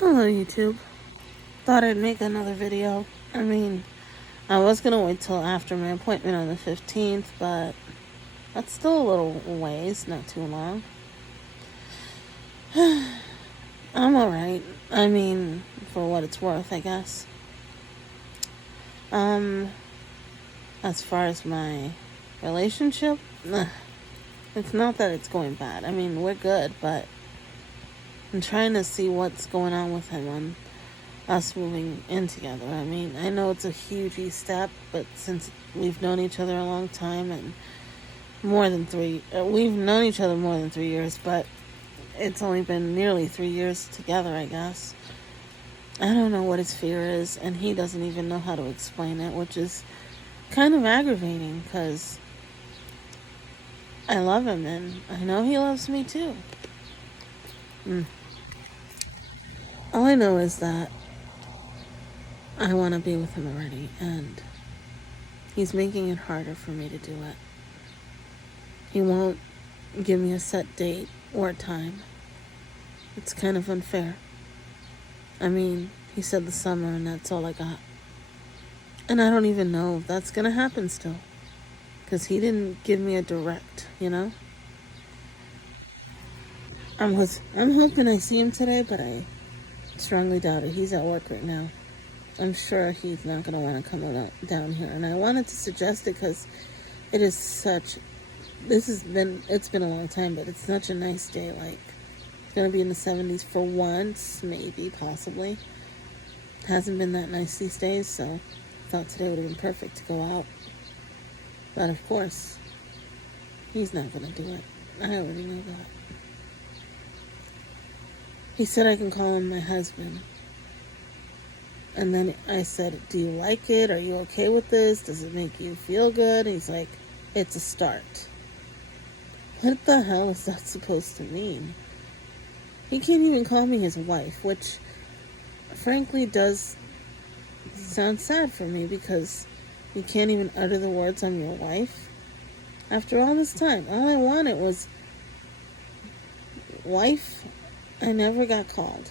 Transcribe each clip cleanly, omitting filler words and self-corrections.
Hello, YouTube. Thought I'd make another video. I was gonna wait till after my appointment on the 15th, but that's still a little ways, not too long. I'm alright. For what it's worth, I guess. Um, as far as my relationship, it's not that it's going bad. We're good, but I'm trying to see what's going on with him on us moving in together. I know it's a huge step, but since we've known each other a long time and we've known each other more than 3 years, but it's only been nearly 3 years together, I guess. I don't know what his fear is, and he doesn't even know how to explain it, which is kind of aggravating because I love him and I know he loves me too. All I know is that I want to be with him already, and he's making it harder for me to do it. He won't give me a set date or time. It's kind of unfair. He said the summer, and that's all I got. And I don't even know if that's going to happen still. Because he didn't give me a direct, I'm hoping I see him today, but I strongly doubt it. He's at work right now. I'm sure he's not going to want to come down here. And I wanted to suggest it because it is it's been a long time, but it's such a nice day. Like, it's going to be in the 70s for once, maybe, possibly. It hasn't been that nice these days, so I thought today would have been perfect to go out. But of course, he's not going to do it. I already know that. He said I can call him my husband. And then I said, do you like it? Are you okay with this? Does it make you feel good? He's like, it's a start. What the hell is that supposed to mean? He can't even call me his wife, which frankly does sound sad for me because you can't even utter the words, I'm your wife. After all this time, all I wanted was wife. I never got called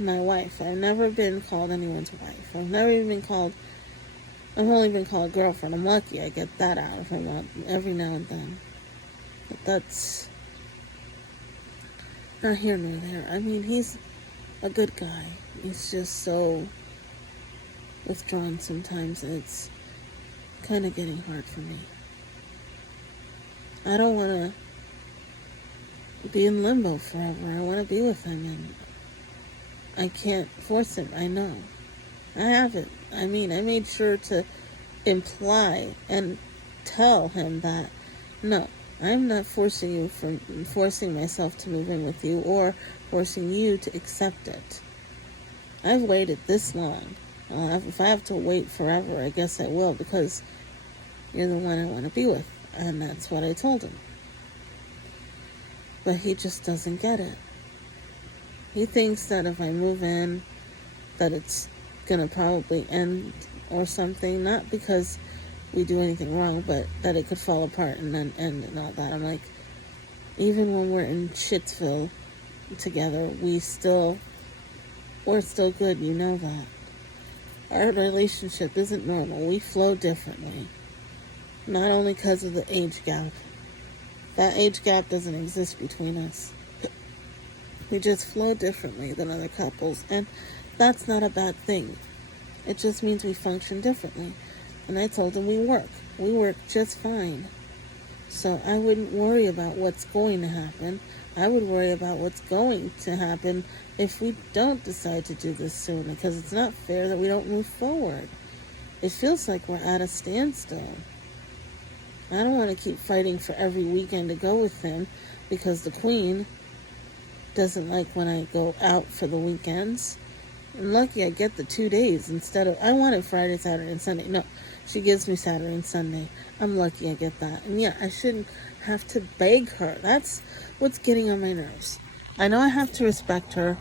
my wife. I've never been called anyone's wife. I've only been called girlfriend. I'm lucky I get that out of him every now and then. But that's not here nor there. He's a good guy. He's just so withdrawn sometimes, and it's kind of getting hard for me. I don't want to be in limbo forever. I want to be with him, and I can't force him. I know. I haven't. I made sure to imply and tell him that, no, I'm not forcing myself to move in with you or forcing you to accept it. I've waited this long. If I have to wait forever, I guess I will, because you're the one I want to be with. And that's what I told him. But he just doesn't get it. He thinks that if I move in, that it's going to probably end or something. Not because we do anything wrong, but that it could fall apart and then end and all that. I'm like, even when we're in Shitsville together, we're still good, you know that. Our relationship isn't normal. We flow differently. Not only because of the age gap. That age gap doesn't exist between us. We just flow differently than other couples, and that's not a bad thing. It just means we function differently. And I told him we work. We work just fine. So I wouldn't worry about what's going to happen. I would worry about what's going to happen if we don't decide to do this soon, because it's not fair that we don't move forward. It feels like we're at a standstill. I don't want to keep fighting for every weekend to go with him because the queen doesn't like when I go out for the weekends. I'm lucky I get the 2 days instead of, I wanted Friday, Saturday, and Sunday. No, she gives me Saturday and Sunday. I'm lucky I get that. And yeah, I shouldn't have to beg her. That's what's getting on my nerves. I know I have to respect her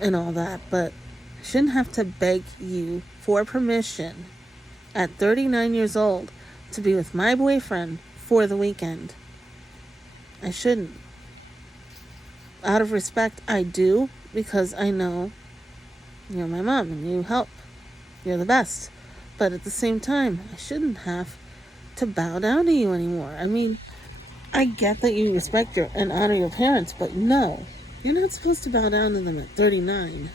and all that, but I shouldn't have to beg you for permission at 39 years old to be with my boyfriend for the weekend. I shouldn't. Out of respect, I do. because I know you're my mom and you help. You're the best. But at the same time, I shouldn't have to bow down to you anymore. I mean, I get that you respect and honor your parents, but no, you're not supposed to bow down to them at 39.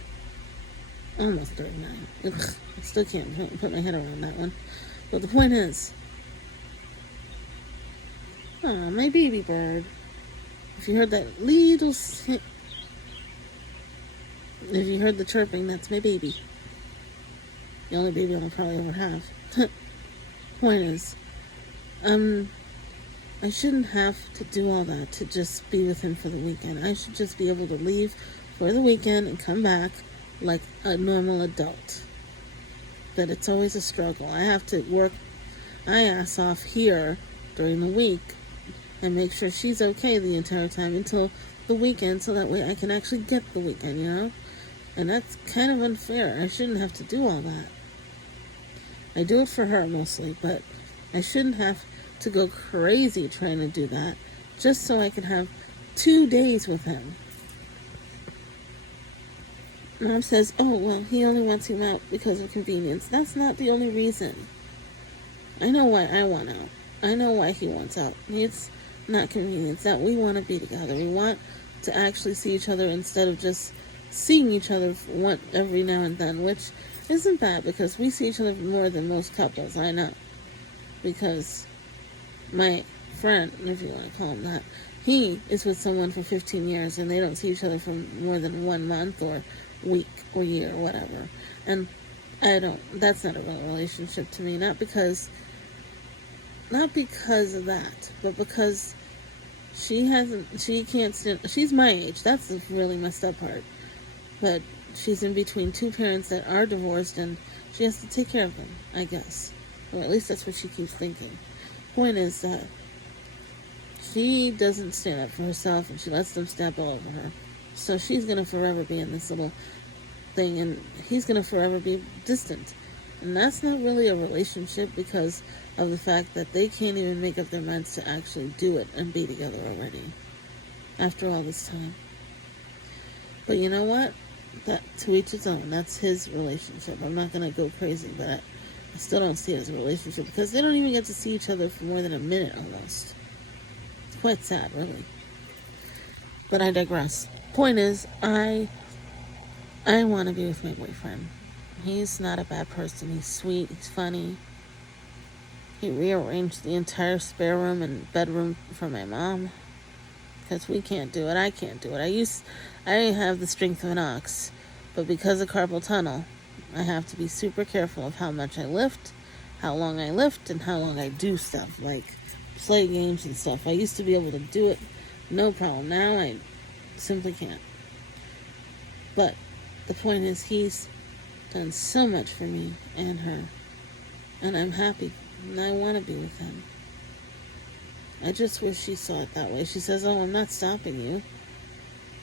Almost 39. Ugh, I still can't put my head around that one. But the point is, oh, my baby bird. If you heard that little, if you heard the chirping, that's my baby. The only baby I'll probably ever have. Point is, I shouldn't have to do all that to just be with him for the weekend. I should just be able to leave for the weekend and come back like a normal adult. That it's always a struggle. I have to work my ass off here during the week and make sure she's okay the entire time until the weekend, so that way I can actually get the weekend, you know? And that's kind of unfair. I shouldn't have to do all that. I do it for her mostly, but I shouldn't have to go crazy trying to do that just so I can have 2 days with him. Mom says, oh, well, he only wants him out because of convenience. That's not the only reason. I know why I want out. I know why he wants out. It's not convenience. That we want to be together. We want to actually see each other instead of just seeing each other every now and then, which isn't bad because we see each other more than most couples. I know. Because my friend, if you want to call him that, he is with someone for 15 years and they don't see each other for more than 1 month or week or year or whatever. And that's not a real relationship to me. Not because of that, but because she can't stand, she's my age. That's the really messed up part. But she's in between 2 parents that are divorced and she has to take care of them, I guess. Or at least that's what she keeps thinking. Point is that she doesn't stand up for herself and she lets them step all over her. So she's going to forever be in this little thing and he's going to forever be distant. And that's not really a relationship because of the fact that they can't even make up their minds to actually do it and be together already after all this time. But you know what? That to each his own. That's his relationship. I'm not going to go crazy, but I still don't see it as a relationship because they don't even get to see each other for more than a minute almost. It's quite sad, really. But I digress. Point is, I want to be with my boyfriend. He's not a bad person. He's sweet. He's funny. He rearranged the entire spare room and bedroom for my mom because we can't do it. I can't do it. I have the strength of an ox, but because of carpal tunnel, I have to be super careful of how much I lift, how long I lift, and how long I do stuff, like play games and stuff. I used to be able to do it, no problem. Now I simply can't. But the point is, he's done so much for me and her, and I'm happy, and I want to be with him. I just wish she saw it that way. She says, oh, I'm not stopping you,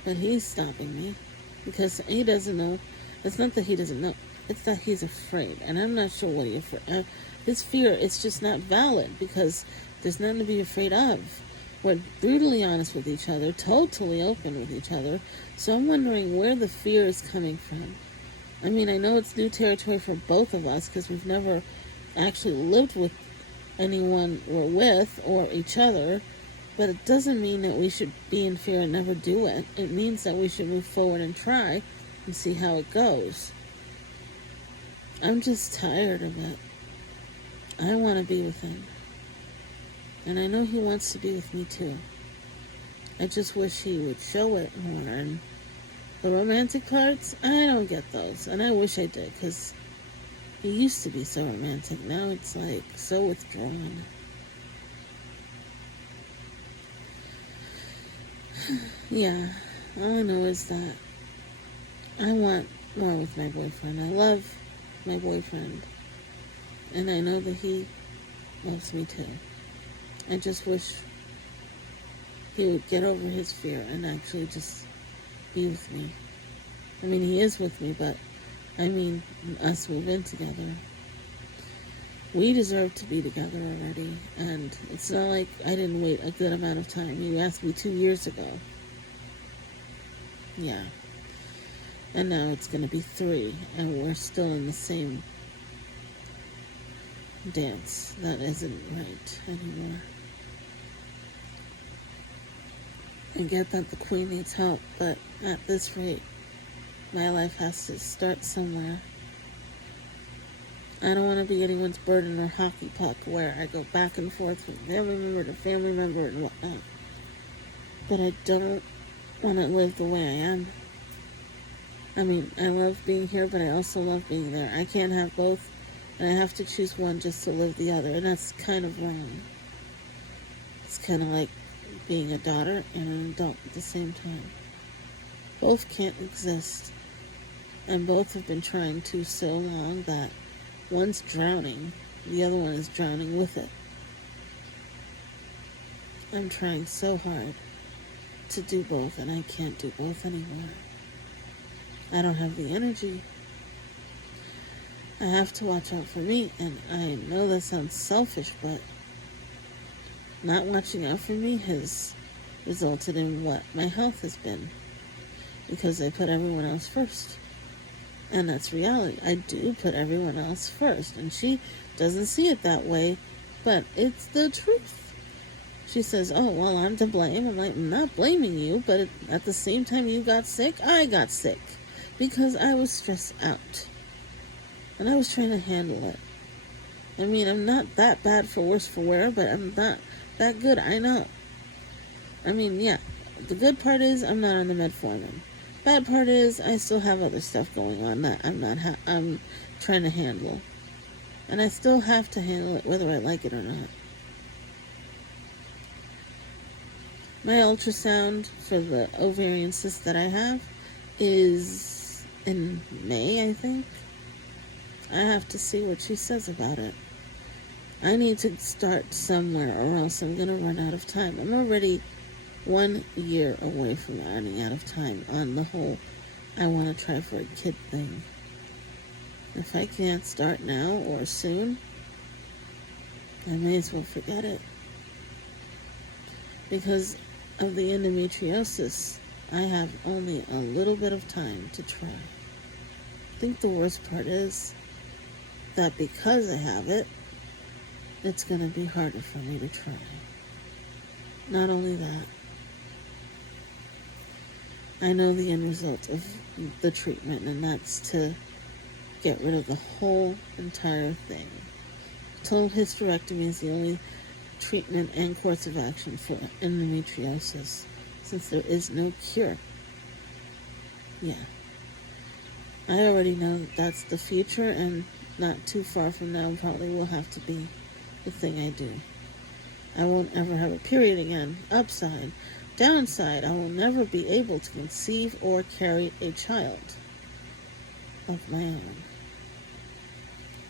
but he's stopping me because he doesn't know. It's not that he doesn't know. It's that he's afraid, and I'm not sure what he's afraid of. His fear is just not valid because there's nothing to be afraid of. We're brutally honest with each other, totally open with each other, so I'm wondering where the fear is coming from. I mean, I know it's new territory for both of us because we've never actually lived with anyone we're with or each other, but it doesn't mean that we should be in fear and never do it. It means that we should move forward and try and see how it goes. I'm just tired of it. I want to be with him. And I know he wants to be with me too. I just wish he would show it more. And the romantic parts, I don't get those. And I wish I did, because he used to be so romantic. Now it's like so withdrawn. Yeah, all I know is that I want more with my boyfriend. I love my boyfriend. And I know that he loves me too. I just wish he would get over his fear and actually just be with me. I mean, he is with me, but I mean, us, we've been together. We deserve to be together already, and it's not like I didn't wait a good amount of time. You asked me 2 years ago. Yeah. And now it's going to be 3, and we're still in the same dance. That isn't right anymore. I get that the queen needs help, but at this rate, my life has to start somewhere. I don't want to be anyone's burden or hockey puck where I go back and forth from every member to family member and whatnot. But I don't want to live the way I am. I mean, I love being here, but I also love being there. I can't have both, and I have to choose one just to live the other, and that's kind of wrong. It's kind of like being a daughter and an adult at the same time. Both can't exist, and both have been trying to so long that one's drowning, the other one is drowning with it. I'm trying so hard to do both, and I can't do both anymore. I don't have the energy. I have to watch out for me, and I know that sounds selfish, but not watching out for me has resulted in what my health has been, because I put everyone else first. And that's reality. I do put everyone else first, and she doesn't see it that way, but it's the truth. She says, oh, well, I'm to blame. I'm like, I'm not blaming you, but at the same time you got sick, I got sick because I was stressed out, and I was trying to handle it. I mean, I'm not that bad for worse for wear, but I'm not that good, I know. I mean, yeah, the good part is I'm not on the metformin. Bad part is I still have other stuff going on that I'm trying to handle. And I still have to handle it whether I like it or not. My ultrasound for the ovarian cyst that I have is in May, I think. I have to see what she says about it. I need to start somewhere or else I'm going to run out of time. I'm already 1 year away from running out of time on the whole I want to try for a kid thing. If I can't start now or soon, I may as well forget it. Because of the endometriosis, I have only a little bit of time to try. I think the worst part is that because I have it, it's going to be harder for me to try. Not only that, I know the end result of the treatment, and that's to get rid of the whole entire thing. Total hysterectomy is the only treatment and course of action for endometriosis, since there is no cure. Yeah. I already know that that's the future, and not too far from now probably will have to be the thing I do. I won't ever have a period again. Upside. Downside, I will never be able to conceive or carry a child of my own.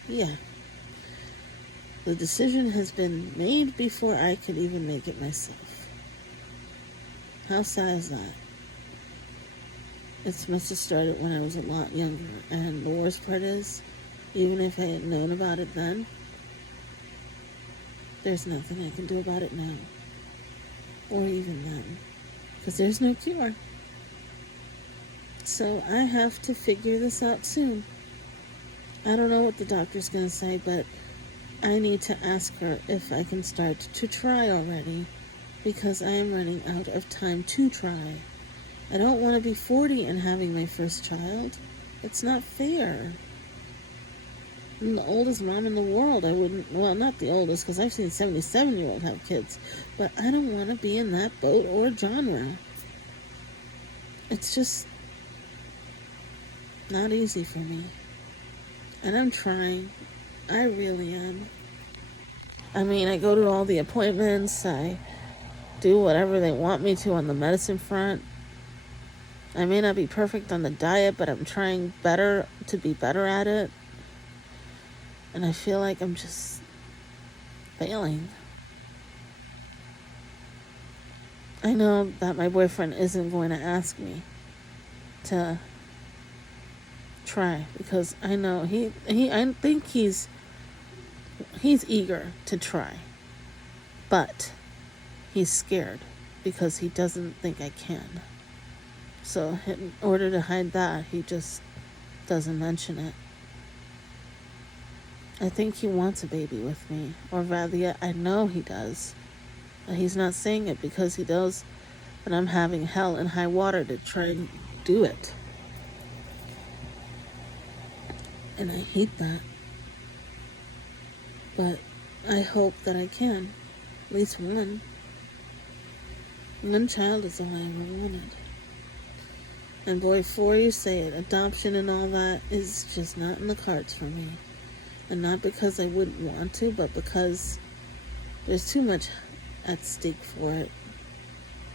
Yeah. The decision has been made before I could even make it myself. How sad is that? It must have started when I was a lot younger, and the worst part is, even if I had known about it then, there's nothing I can do about it now. Or even then. Because there's no cure. So I have to figure this out soon. I don't know what the doctor's going to say, but I need to ask her if I can start to try already, because I am running out of time to try. I don't want to be 40 and having my first child. It's not fair. I'm the oldest mom in the world. I wouldn't, well, not the oldest, because I've seen 77-year-olds have kids, but I don't want to be in that boat or genre. It's just not easy for me. And I'm trying. I really am. I mean, I go to all the appointments. I do whatever they want me to on the medicine front. I may not be perfect on the diet, but I'm trying to be better at it. And I feel like I'm just failing. I know that my boyfriend isn't going to ask me to try, because I know I think he's eager to try, but he's scared because he doesn't think I can. So in order to hide that, he just doesn't mention it. I think he wants a baby with me, or rather, I know he does. He's not saying it because he does, but I'm having hell and high water to try and do it. And I hate that. But I hope that I can. At least one. One child is all I ever wanted. And boy, before you say it, adoption and all that is just not in the cards for me. And not because I wouldn't want to, but because there's too much at stake for it.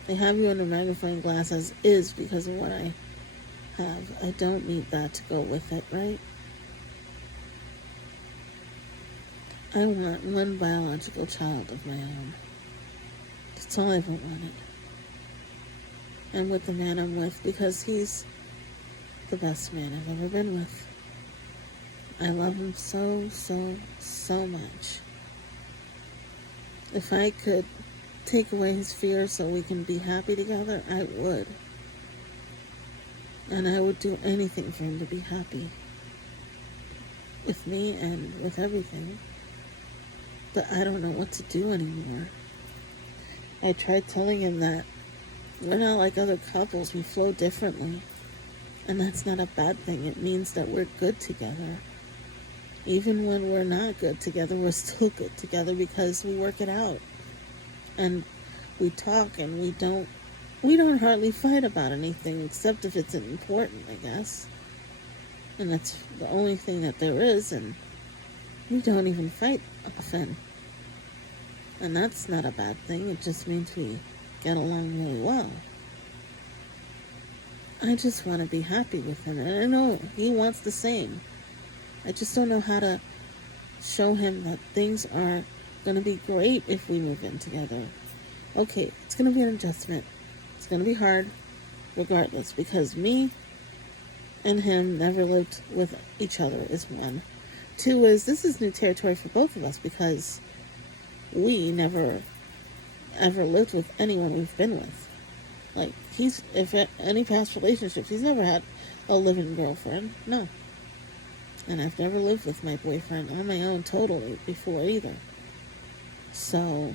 They have you under magnifying glass as is because of what I have. I don't need that to go with it, right? I want one biological child of my own. That's all I ever wanted. And with the man I'm with, because he's the best man I've ever been with. I love him so, so, so much. If I could take away his fear so we can be happy together, I would. And I would do anything for him to be happy. With me and with everything. But I don't know what to do anymore. I tried telling him that we're not like other couples, we flow differently. And that's not a bad thing. It means that we're good together. Even when we're not good together, we're still good together because we work it out. And we talk and we don't hardly fight about anything except if it's important, I guess. And that's the only thing that there is, and we don't even fight often. And that's not a bad thing. It just means we get along really well. I just want to be happy with him. And I know he wants the same. I just don't know how to show him that things are going to be great if we move in together. Okay, it's going to be an adjustment. It's going to be hard regardless because me and him never lived with each other is one. Two is this is new territory for both of us because we never ever lived with anyone we've been with. Like, if any past relationships, he's never had a living girlfriend. No. And I've never lived with my boyfriend on my own totally before either. So,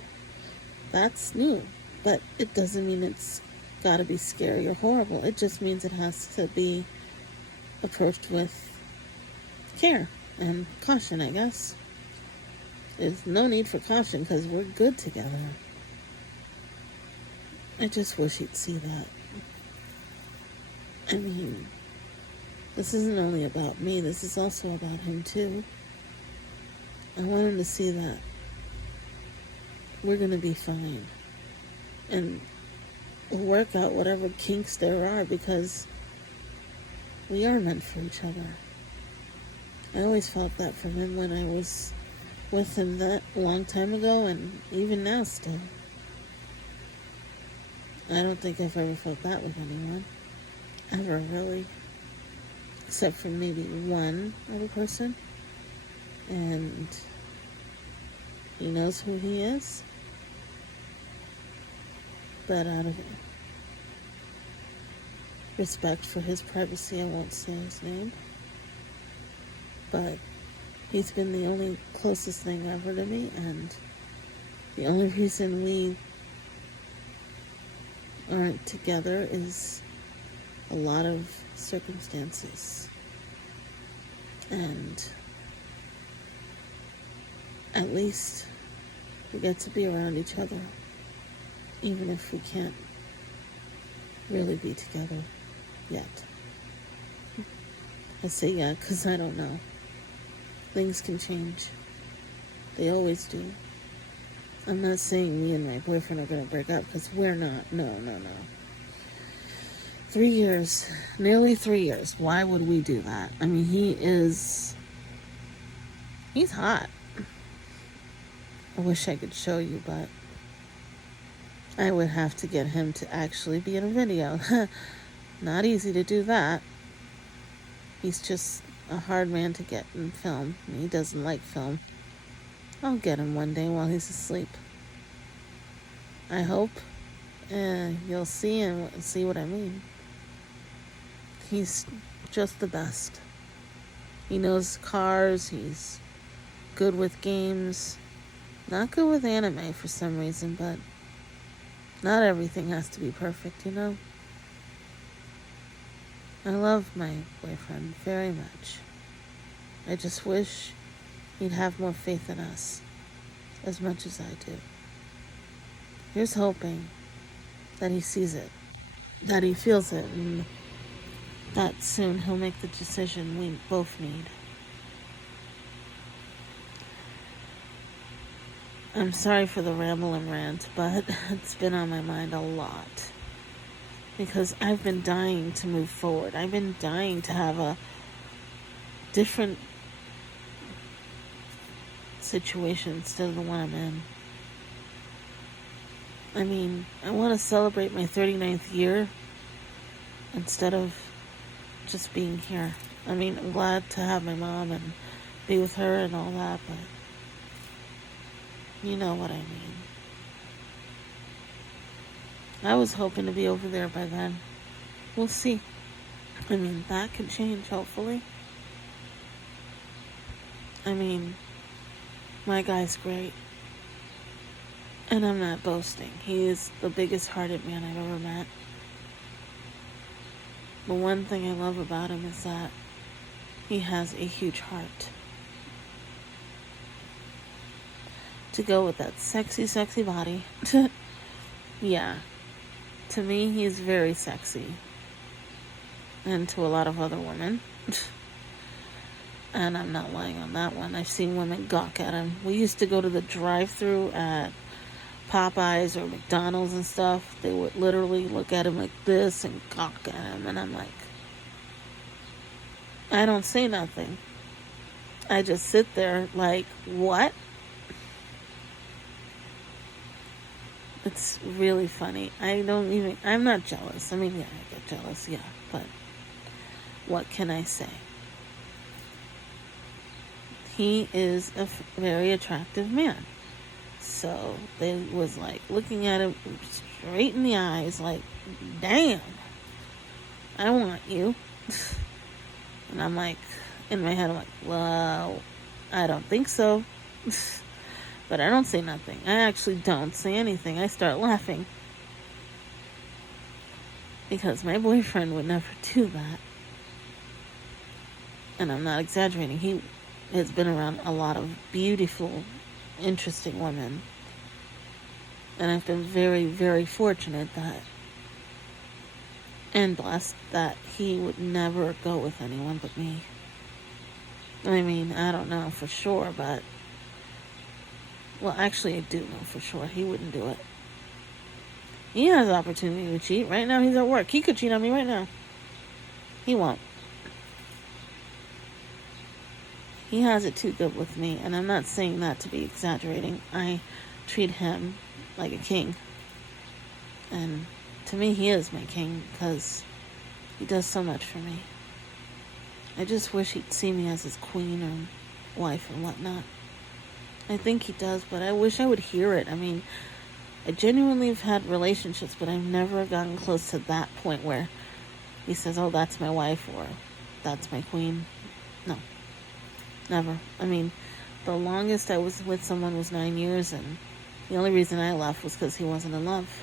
that's new. But it doesn't mean it's got to be scary or horrible. It just means it has to be approached with care and caution, I guess. There's no need for caution because we're good together. I just wish he'd see that. I mean, this isn't only about me, this is also about him too. I want him to see that we're going to be fine. And we'll work out whatever kinks there are because we are meant for each other. I always felt that from him when I was with him that long time ago and even now still. I don't think I've ever felt that with anyone. Ever, really. Except for maybe one other person. And he knows who he is. But out of respect for his privacy, I won't say his name. But he's been the only closest thing ever to me, and the only reason we aren't together is a lot of circumstances. And at least we get to be around each other, even if we can't really be together yet. I say yeah because I don't know. Things can change. They always do. I'm not saying me and my boyfriend are going to break up because we're not. No. 3 years. Nearly 3 years. Why would we do that? I mean, he's hot. I wish I could show you, but I would have to get him to actually be in a video. Not easy to do that. He's just a hard man to get in film. He doesn't like film. I'll get him one day while he's asleep. I hope you'll see and see what I mean. He's just the best. He knows cars. He's good with games. Not good with anime for some reason, but not everything has to be perfect, you know? I love my boyfriend very much. I just wish he'd have more faith in us, as much as I do. Here's hoping that he sees it, that he feels it, and that soon he'll make the decision we both need. I'm sorry for the ramble and rant, but it's been on my mind a lot. Because I've been dying to move forward. I've been dying to have a different situation instead of the one I'm in. I mean, I want to celebrate my 39th year instead of just being here. I mean, I'm glad to have my mom and be with her and all that, but you know what I mean. I was hoping to be over there by then. We'll see. I mean, that could change, hopefully. I mean, my guy's great. And I'm not boasting. He is the biggest hearted man I've ever met. The one thing I love about him is that he has a huge heart. To go with that sexy, sexy body. Yeah. To me, he's very sexy. And to a lot of other women. And I'm not lying on that one. I've seen women gawk at him. We used to go to the drive-thru at Popeyes or McDonald's and stuff. They would literally look at him like this and gawk at him. And I'm like, I don't say nothing. I just sit there like, what? It's really funny. I'm not jealous. I mean, yeah, I get jealous, yeah. But what can I say? He is a very attractive man. So they was like looking at him straight in the eyes like, damn, I want you. And I'm like, in my head, I'm like, well, I don't think so. But I don't say nothing. I actually don't say anything. I start laughing. Because my boyfriend would never do that. And I'm not exaggerating. He has been around a lot of beautiful, interesting women. And I've been very, very fortunate that, and blessed that he would never go with anyone but me. I mean, I don't know for sure, but, well, actually I do know for sure. He wouldn't do it. He has the opportunity to cheat. Right now he's at work. He could cheat on me right now. He won't. He has it too good with me, and I'm not saying that to be exaggerating. I treat him like a king. And to me, he is my king because he does so much for me. I just wish he'd see me as his queen or wife and whatnot. I think he does, but I wish I would hear it. I mean, I genuinely have had relationships, but I've never gotten close to that point where he says, oh, that's my wife or that's my queen. No. Never. I mean, the longest I was with someone was 9 years, and the only reason I left was because he wasn't in love.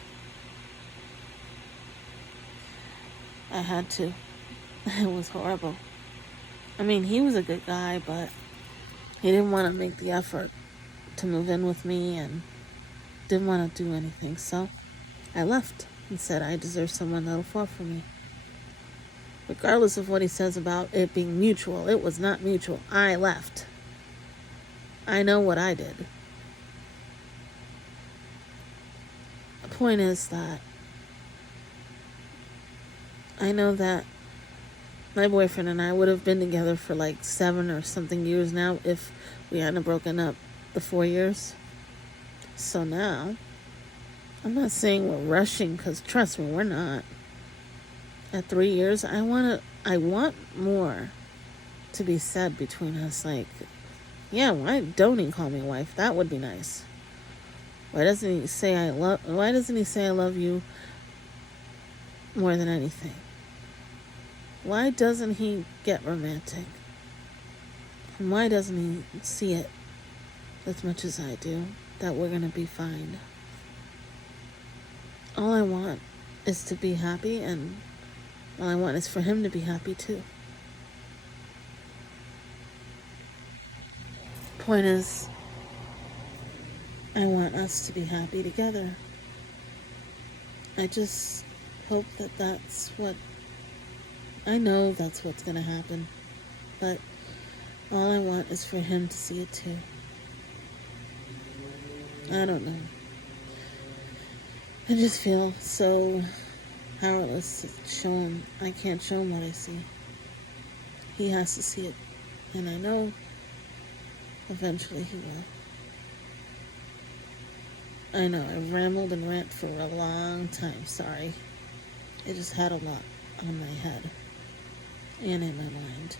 I had to. It was horrible. I mean, he was a good guy, but he didn't want to make the effort to move in with me and didn't want to do anything. So I left and said I deserve someone that'll fall for me. Regardless of what he says about it being mutual, it was not mutual. I left. I know what I did. The point is that I know that my boyfriend and I would have been together for like 7 or something years now if we hadn't broken up the 4 years. So now, I'm not saying we're rushing, because trust me, we're not. At 3 years, I want more to be said between us. Like, yeah, why don't he call me wife? That would be nice. Why doesn't he say I love you more than anything? Why doesn't he get romantic? And why doesn't he see it as much as I do, that we're gonna be fine? All I want is to be happy, and all I want is for him to be happy too. Point is, I want us to be happy together. I just hope that that's what, I know that's what's gonna happen, but all I want is for him to see it too. I don't know. I just feel so powerless to show him. I can't show him what I see. He has to see it. And I know eventually he will. I know, I've rambled and ranted for a long time. Sorry. I just had a lot on my head and in my mind.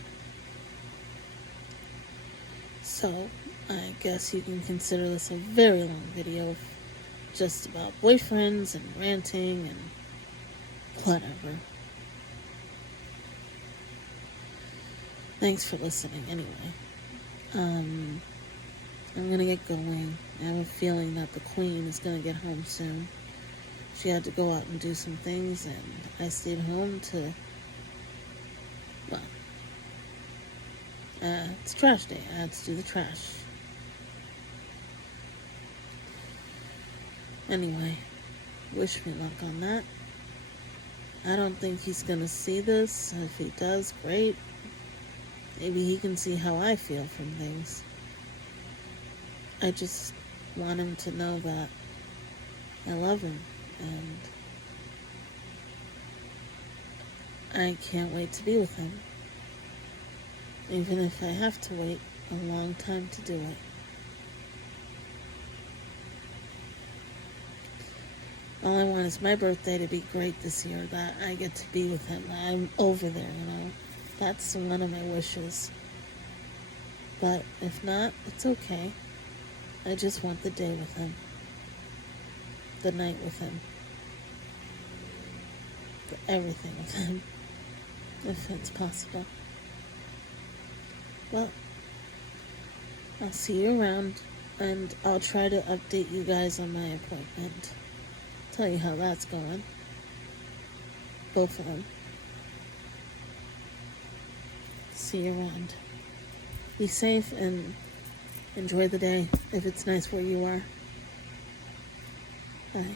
So, I guess you can consider this a very long video just about boyfriends and ranting and whatever. Thanks for listening anyway. I'm gonna get going. I have a feeling that the queen is gonna get home soon. She had to go out and do some things, and I stayed home to, well, it's trash day. I had to do the trash. Anyway, wish me luck on that. I don't think he's gonna see this. If he does, great. Maybe he can see how I feel from things. I just want him to know that I love him, and I can't wait to be with him. Even if I have to wait a long time to do it. All I want is my birthday to be great this year, that I get to be with him. I'm over there, That's one of my wishes. But if not, it's okay. I just want the day with him. The night with him. Everything with him. If it's possible. Well, I'll see you around, and I'll try to update you guys on my appointment. Tell you how that's going. Both of them. See you around. Be safe and enjoy the day if it's nice where you are. Bye.